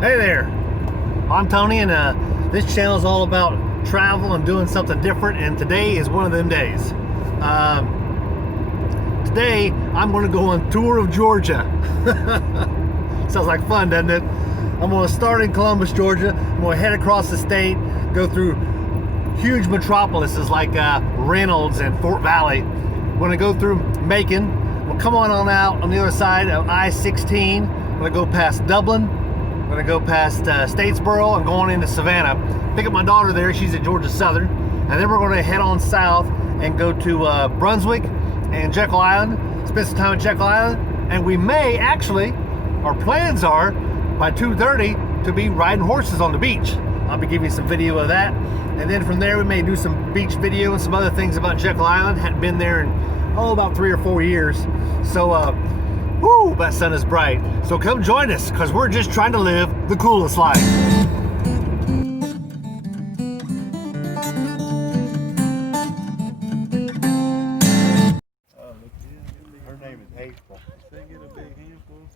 Hey there, I'm Tony, and this channel is all about travel and doing something different, and today is one of them days. Today I'm going to go on tour of Georgia. Sounds like fun, doesn't it? I'm going to start in Columbus, Georgia. I'm going to head across the state, go through huge metropolises like Reynolds and Fort Valley. I'm going to go through Macon. We'll come on out on the other side of I-16. I'm going to go past Dublin. I'm going to go past Statesboro and go on into Savannah. Pick up my daughter there. She's at Georgia Southern. And then we're going to head on south and go to Brunswick and Jekyll Island. Spend some time at Jekyll Island. And we may actually, our plans are, by 2:30 to be riding horses on the beach. I'll be giving you some video of that. And then from there we may do some beach video and some other things about Jekyll Island. Hadn't been there in, about 3 or 4 years. So, woo, that sun is bright. So come join us, because we're just trying to live the coolest life. Her name is April. They get a big handful.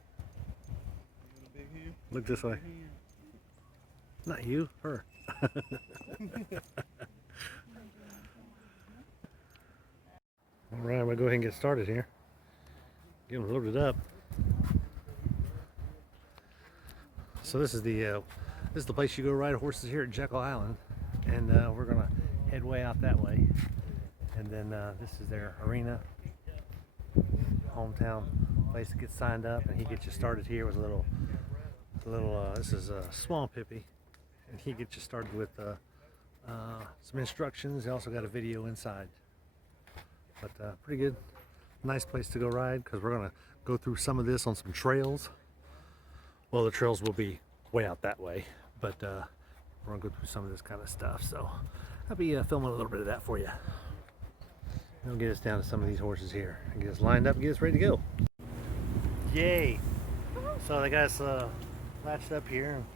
Get a big hand. Look this way. Not you, her. All right, I'm gonna go ahead and get started here. Get them loaded up. So this is the place you go ride horses here at Jekyll Island, and we're gonna head way out that way. And then this is their arena, hometown place to get signed up, and he gets you started here with a little. This is Swamp Hippie, and he gets you started with some instructions. He also got a video inside, but pretty good. Nice place to go ride, because we're gonna go through some of this on some trails. Well, the trails will be way out that way, but we're gonna go through some of this kind of stuff. So I'll be filming a little bit of that for you. We'll get us down to some of these horses here and get us lined up and get us ready to go. Yay! So they got us latched up here, and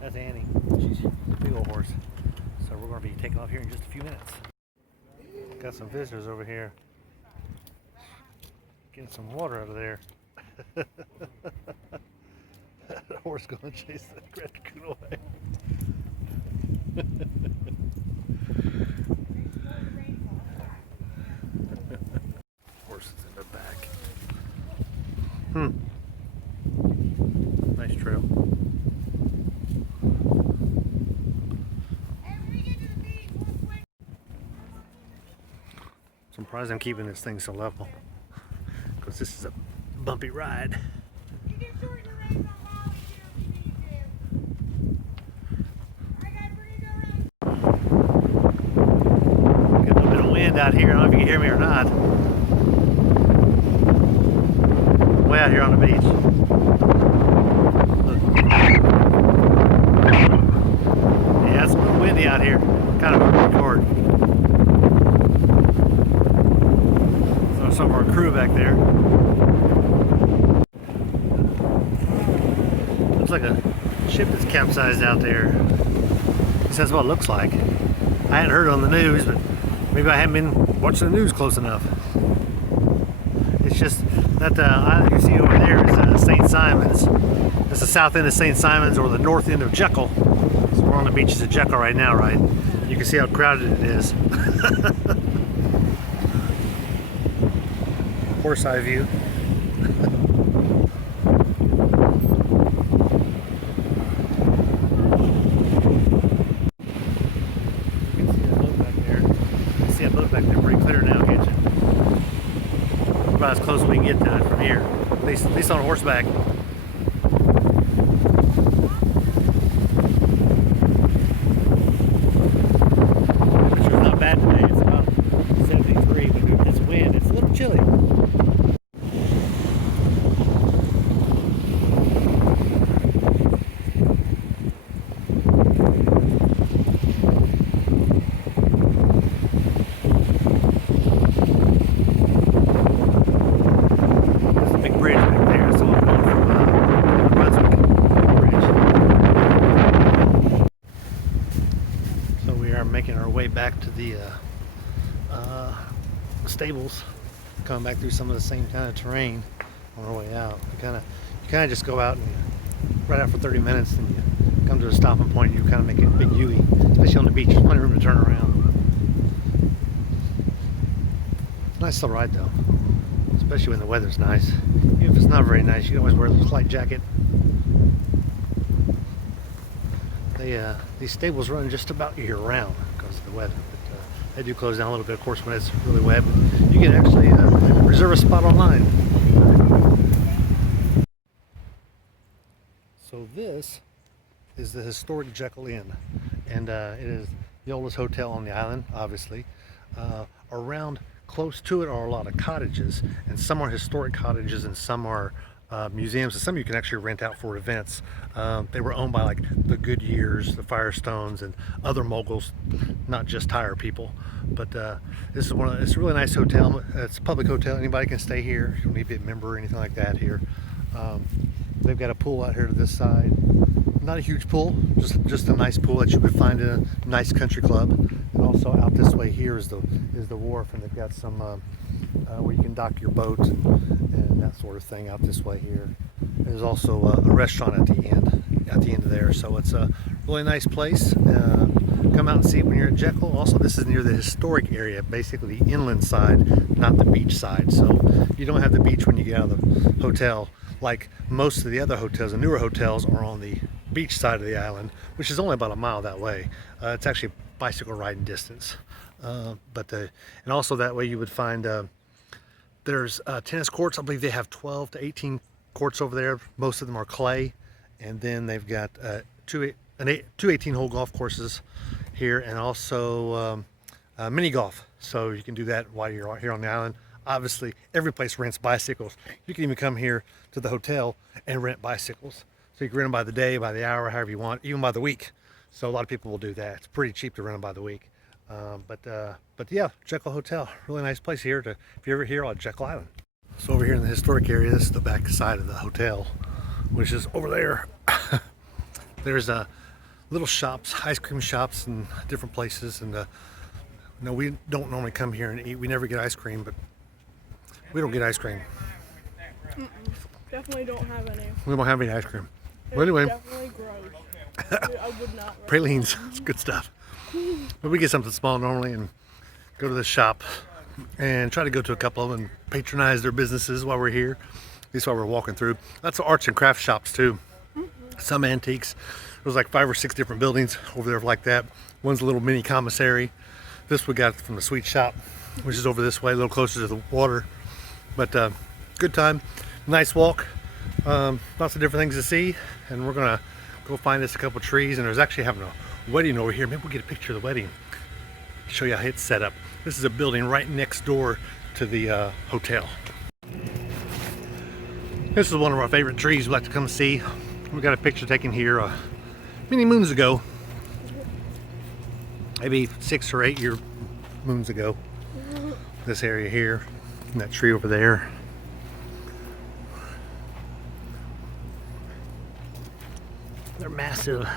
that's Annie. She's a big old horse. So we're gonna be taking off here in just a few minutes. Got some visitors over here. Getting some water out of there. That horse going to chase that raccoon away. Horses in the back. Nice trail. I'm surprised I'm keeping this thing so level, because this is a bumpy ride. Get a little bit of wind out here. I don't know if you can hear me or not. Way out here on the beach. Look. Yeah, it's a little windy out here. Kind of hard to record. Some of our crew back there. Looks like a ship that's capsized out there. At least that's what it looks like. I hadn't heard it on the news, but maybe I haven't been watching the news close enough. It's just that island you see over there is St. Simon's. It's the south end of St. Simon's, or the north end of Jekyll. So we're on the beaches of Jekyll right now, right? You can see how crowded it is. Horse eye view. You can see that boat back there. You can see that boat back there pretty clear now, can't you? About as close as we can get to it from here. At least on horseback. Temperature's not bad today. It's about 73, but with this wind, it's a little chilly. Back to the stables, coming back through some of the same kind of terrain on our way out. You kind of just go out and right after 30 minutes, and you come to a stopping point, you kind of make a big U-ey, especially on the beach. There's plenty of room to turn around. It's a nice little ride though, especially when the weather's nice. Even if it's not very nice, you can always wear a light jacket. These stables run just about year round because of the weather, but they do close down a little bit, of course, when it's really wet. But you can actually reserve a spot online. So this is the historic Jekyll Inn, and it is the oldest hotel on the island, obviously. Around close to it are a lot of cottages, and some are historic cottages and some are museums, and some you can actually rent out for events. They were owned by like the Goodyears, the Firestones, and other moguls, not just tire people. But this is it's a really nice hotel. It's a public hotel. Anybody can stay here. You don't need to be a member or anything like that here. They've got a pool out here to this side. Not a huge pool, just a nice pool that you would find in a nice country club. And also out this way here is the wharf, and they've got some where you can dock your boat and that sort of thing out this way here. There's also a restaurant at the end of there, so it's a really nice place. Come out and see it when you're at Jekyll. Also, this is near the historic area, basically the inland side, not the beach side. So you don't have the beach when you get out of the hotel, like most of the other hotels. The newer hotels are on the beach side of the island, which is only about a mile that way. It's actually bicycle riding distance. And also that way you would find there's tennis courts. I believe they have 12 to 18 courts over there. Most of them are clay, and then they've got two 18-hole golf courses here, and also mini golf. So you can do that while you're out here on the island. Obviously, every place rents bicycles. You can even come here to the hotel and rent bicycles. So you can rent them by the day, by the hour, however you want, even by the week. So a lot of people will do that. It's pretty cheap to rent them by the week. But yeah, Jekyll Hotel, really nice place here if you're ever here on Jekyll Island. So over here in the historic area, this is the back side of the hotel, which is over there. There's little shops, ice cream shops, and different places. And no, we don't normally come here and eat. We never get ice cream, but we don't get ice cream. Definitely don't have any. We don't have any ice cream. Well, anyway, definitely gross. I would not. pralines, it's good stuff. But we get something small normally and go to the shop and try to go to a couple of them and patronize their businesses while we're here. At least while we're walking through. Lots of arts and crafts shops too. Some antiques. There's like 5 or 6 different buildings over there like that. One's a little mini commissary. This we got from the sweet shop, which is over this way, a little closer to the water. But good time, nice walk, lots of different things to see, and we're gonna go find us a couple trees. And there's actually having a wedding over here. Maybe we'll get a picture of the wedding, show you how it's set up. This is a building right next door to the hotel. This is one of our favorite trees we like to come see. We got a picture taken here many moons ago, maybe 6 or 8 moons ago. This area here, and that tree over there. They're massive.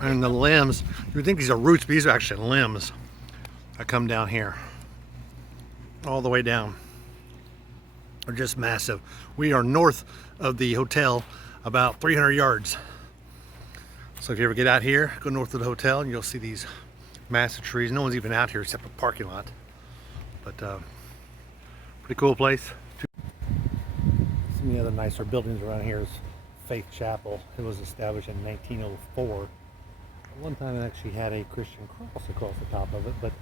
And the limbs, you would think these are roots, but these are actually limbs that come down here, all the way down. They're just massive. We are north of the hotel, about 300 yards. So if you ever get out here, go north of the hotel and you'll see these massive trees. No one's even out here except a parking lot. But pretty cool place. Some of the other nicer buildings around here is Faith Chapel. It was established in 1904. At one time it actually had a Christian cross across the top of it, but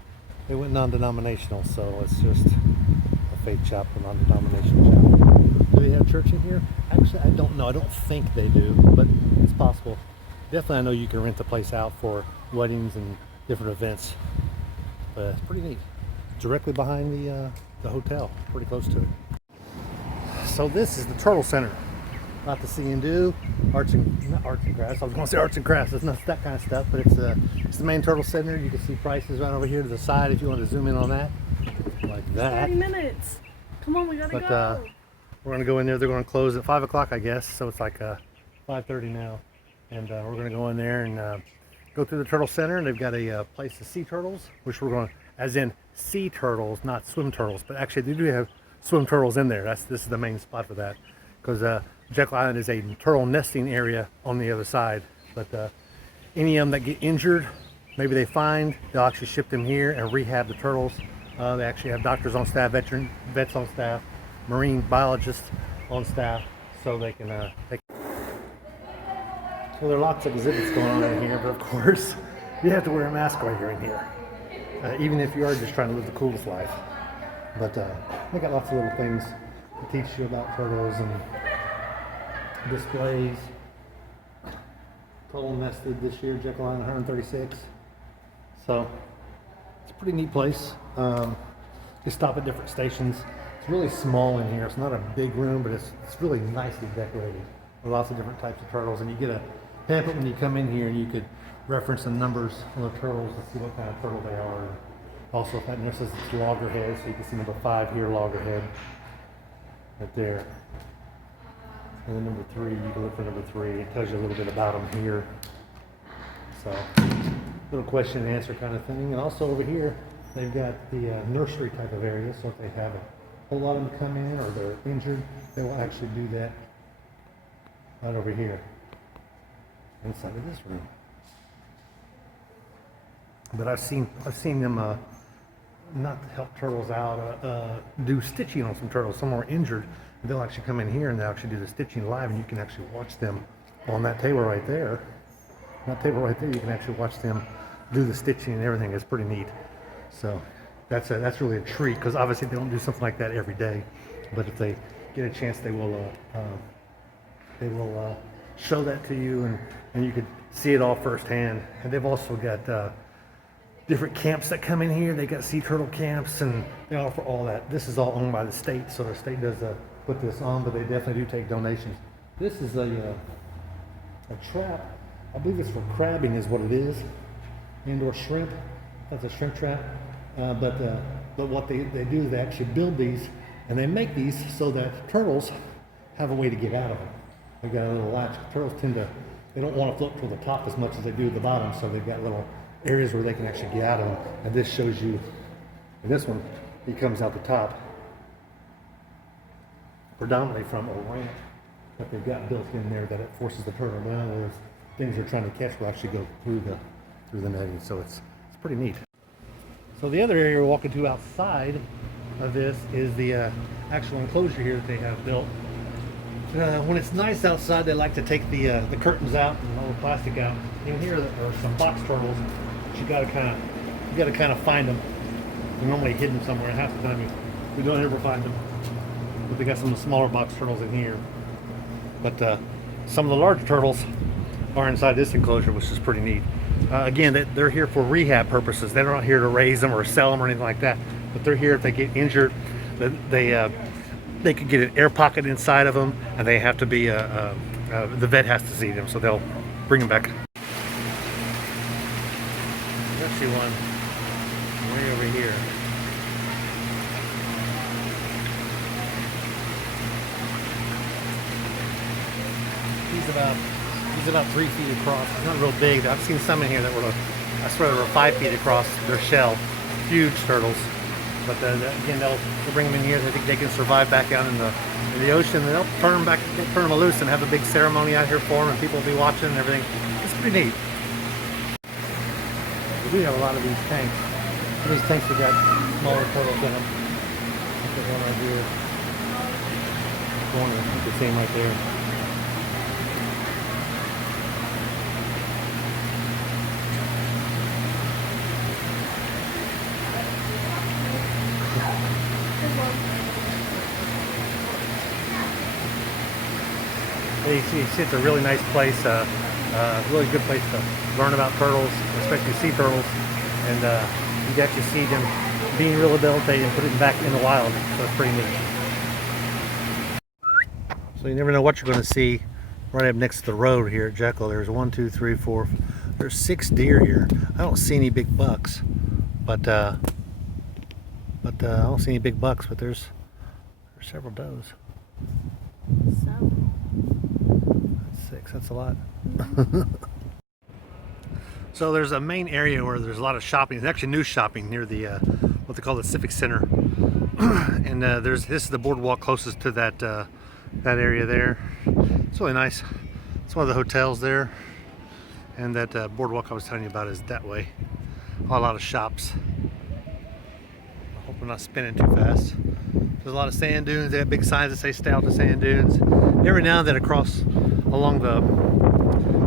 they went non-denominational, so it's just a Faith Chapel, non-denominational chapel. Do they have church in here? Actually, I don't know. I don't think they do, but it's possible. Definitely, I know you can rent the place out for weddings and different events. But it's pretty neat. Directly behind the hotel, pretty close to it. So this is the Turtle Center. Not the see and do, not arts and crafts. I was going to say arts and crafts. It's not that kind of stuff, but it's the main Turtle Center. You can see prices right over here to the side if you want to zoom in on that, like that. 30 minutes. Come on, we gotta go. We're gonna go in there. They're gonna close at 5 o'clock, I guess. So it's like 5:30 now, and we're gonna go in there and go through the Turtle Center. And they've got a place to see turtles, which we're gonna as in sea turtles, not swim turtles, but actually they do have swim turtles in there. This is the main spot for that, because Jekyll Island is a turtle nesting area on the other side. But any of them that get injured, maybe they find, they'll actually ship them here and rehab the turtles. They actually have doctors on staff, vets on staff, marine biologists on staff, so they can well, there are lots of exhibits going on in here, but of course you have to wear a mask while you're in here, even if you are just trying to live the coolest life. But they got lots of little things to teach you about turtles and displays. Turtle nested this year, Jekyll Island 136. So it's a pretty neat place. They stop at different stations. It's really small in here. It's not a big room, but it's really nicely decorated with lots of different types of turtles. And you get a pamphlet when you come in here, and you could reference the numbers on the turtles to see what kind of turtle they are. Also, if that there says it's loggerhead, so you can see number 5 here, loggerhead, right there. And then number 3, you can look for number 3. It tells you a little bit about them here. So, little question and answer kind of thing. And also over here, they've got the nursery type of area. So if they have a whole lot of them come in or they're injured, they will actually do that right over here, inside of this room. But I've seen them not to help turtles out, do stitching on some turtles. Some are injured. They'll actually come in here and they'll actually do the stitching live, and you can actually watch them on that table right there. That table right there, you can actually watch them do the stitching and everything. It's pretty neat. So that's really a treat, because obviously they don't do something like that every day. But if they get a chance, they will show that to you, and you could see it all firsthand. And they've also got different camps that come in here. They got sea turtle camps, and they offer all that. This is all owned by the state, so the state does put this on, but they definitely do take donations. This is a trap. I believe it's for crabbing is what it is, and/or shrimp. That's a shrimp trap. But what they do is they actually build these, and they make these so that turtles have a way to get out of them. They've got a little latch. Turtles they don't want to float toward the top as much as they do at the bottom, so they've got little areas where they can actually get out of them. And this shows you, in this one, he comes out the top, predominantly from a ramp that they've got built in there that it forces the turtle down, whereas things they're trying to catch will actually go through the netting. So it's pretty neat. So the other area we're walking to outside of this is the actual enclosure here that they have built. When it's nice outside, they like to take the curtains out and all the plastic out. In here there are some box turtles. You got to kind of find them. They're normally hidden somewhere. Half the time we don't ever find them. But they got some of the smaller box turtles in here. But some of the larger turtles are inside this enclosure, which is pretty neat. Again, they're here for rehab purposes. They're not here to raise them or sell them or anything like that. But they're here if they get injured. They could get an air pocket inside of them, and they have to be the vet has to see them, so they'll bring them back. There's actually one way over here. He's about 3 feet across. He's not real big. I've seen some in here that were, I swear, they were 5 feet across their shell. Huge turtles. But again, they'll bring them in here. They think they can survive back out in the ocean. And they'll turn them loose and have a big ceremony out here for them, and people will be watching and everything. It's pretty neat. We do have a lot of these tanks. These tanks have got smaller turtles in them. There's one right here. Corner, you can see them right there. You see, it's a really nice place, really good place to learn about turtles, especially sea turtles, and you get to see them being rehabilitated and put it back in the wild, so it's pretty neat. So you never know what you're going to see right up next to the road here at Jekyll. There's 1, 2, 3, 4, there's 6 deer here. I don't see any big bucks, but I don't see any big bucks, but there's several does. That's 6, that's a lot. So there's a main area where there's a lot of shopping. It's actually new shopping near the what they call the Civic Center. And this is the boardwalk closest to that that area there. It's really nice. It's one of the hotels there, and that boardwalk I was telling you about is that way. A lot of shops. I hope I'm not spinning too fast. There's a lot of sand dunes. They have big signs that say "Stay out the sand dunes." Every now and then, across along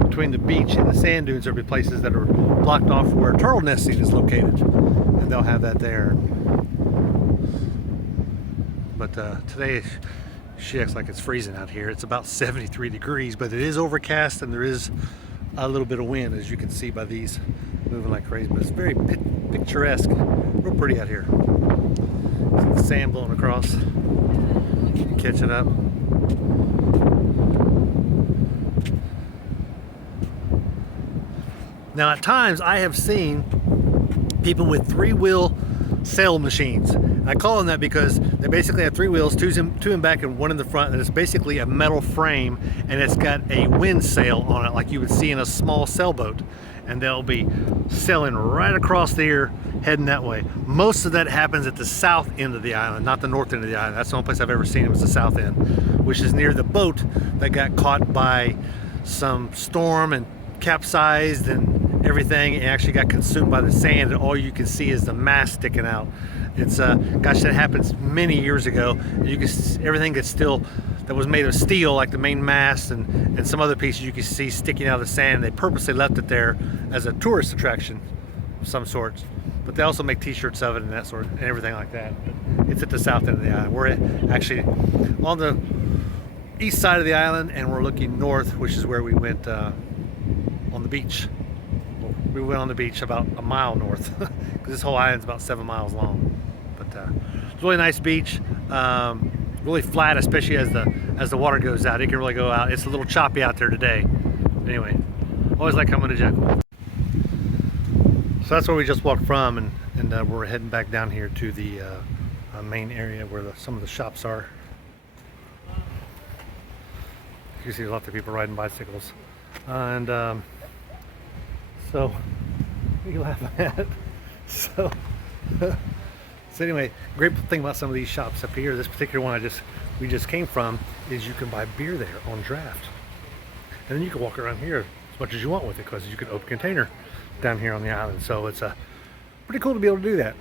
between the beach and the sand dunes, there'll be places that are blocked off where turtle nesting is located, and they'll have that there. But today, she acts like it's freezing out here. It's about 73 degrees, but it is overcast and there is a little bit of wind, as you can see by these moving like crazy. But it's very picturesque, real pretty out here. See the sand blowing across, catching up. Now, at times I have seen people with three-wheel sail machines. I call them that because they basically have three wheels, two in back and one in the front, and it's basically a metal frame, and it's got a wind sail on it like you would see in a small sailboat, and they'll be sailing right across there heading that way. Most of that happens at the south end of the island, not the north end of the island. That's the only place I've ever seen it was the south end, which is near the boat that got caught by some storm and capsized and everything, and actually got consumed by the sand, and all you can see is the mast sticking out. It's gosh, that happens many years ago. You can everything that's still that was made of steel, like the main mast and some other pieces you can see sticking out of the sand. They purposely left it there as a tourist attraction of some sorts, but they also make t-shirts of it and that sort and everything like that. But it's at the south end of the island. We're actually on the east side of the island, and we're looking north, which is where we went on the beach. We went on the beach about a mile north because this whole island's about 7 miles long. But it's a really nice beach, really flat, especially as the water goes out. It can really go out. It's a little choppy out there today. Anyway, always like coming to Jekyll. So that's where we just walked from, and we're heading back down here to the main area where some of the shops are. You can see a lot of people riding bicycles, and so what are you laughing at? So anyway, great thing about some of these shops up here, this particular one we just came from, is you can buy beer there on draft, and then you can walk around here as much as you want with it, because you can open a container down here on the island. So it's pretty cool to be able to do that.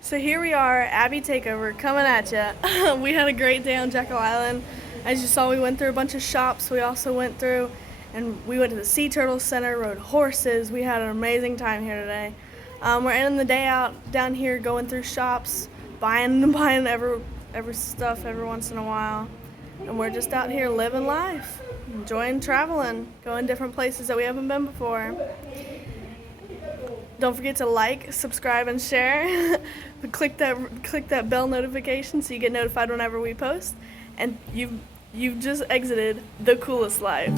So here we are, Abby Takeover, coming at you. We had a great day on Jekyll Island. As you saw, we went through a bunch of shops. We also went through and we went to the Sea Turtle Center, rode horses. We had an amazing time here today. We're ending the day out down here, going through shops, buying every stuff every once in a while. And we're just out here living life, enjoying traveling, going different places that we haven't been before. Don't forget to like, subscribe, and share. Click that bell notification so you get notified whenever we post. And you've just exited the coolest life.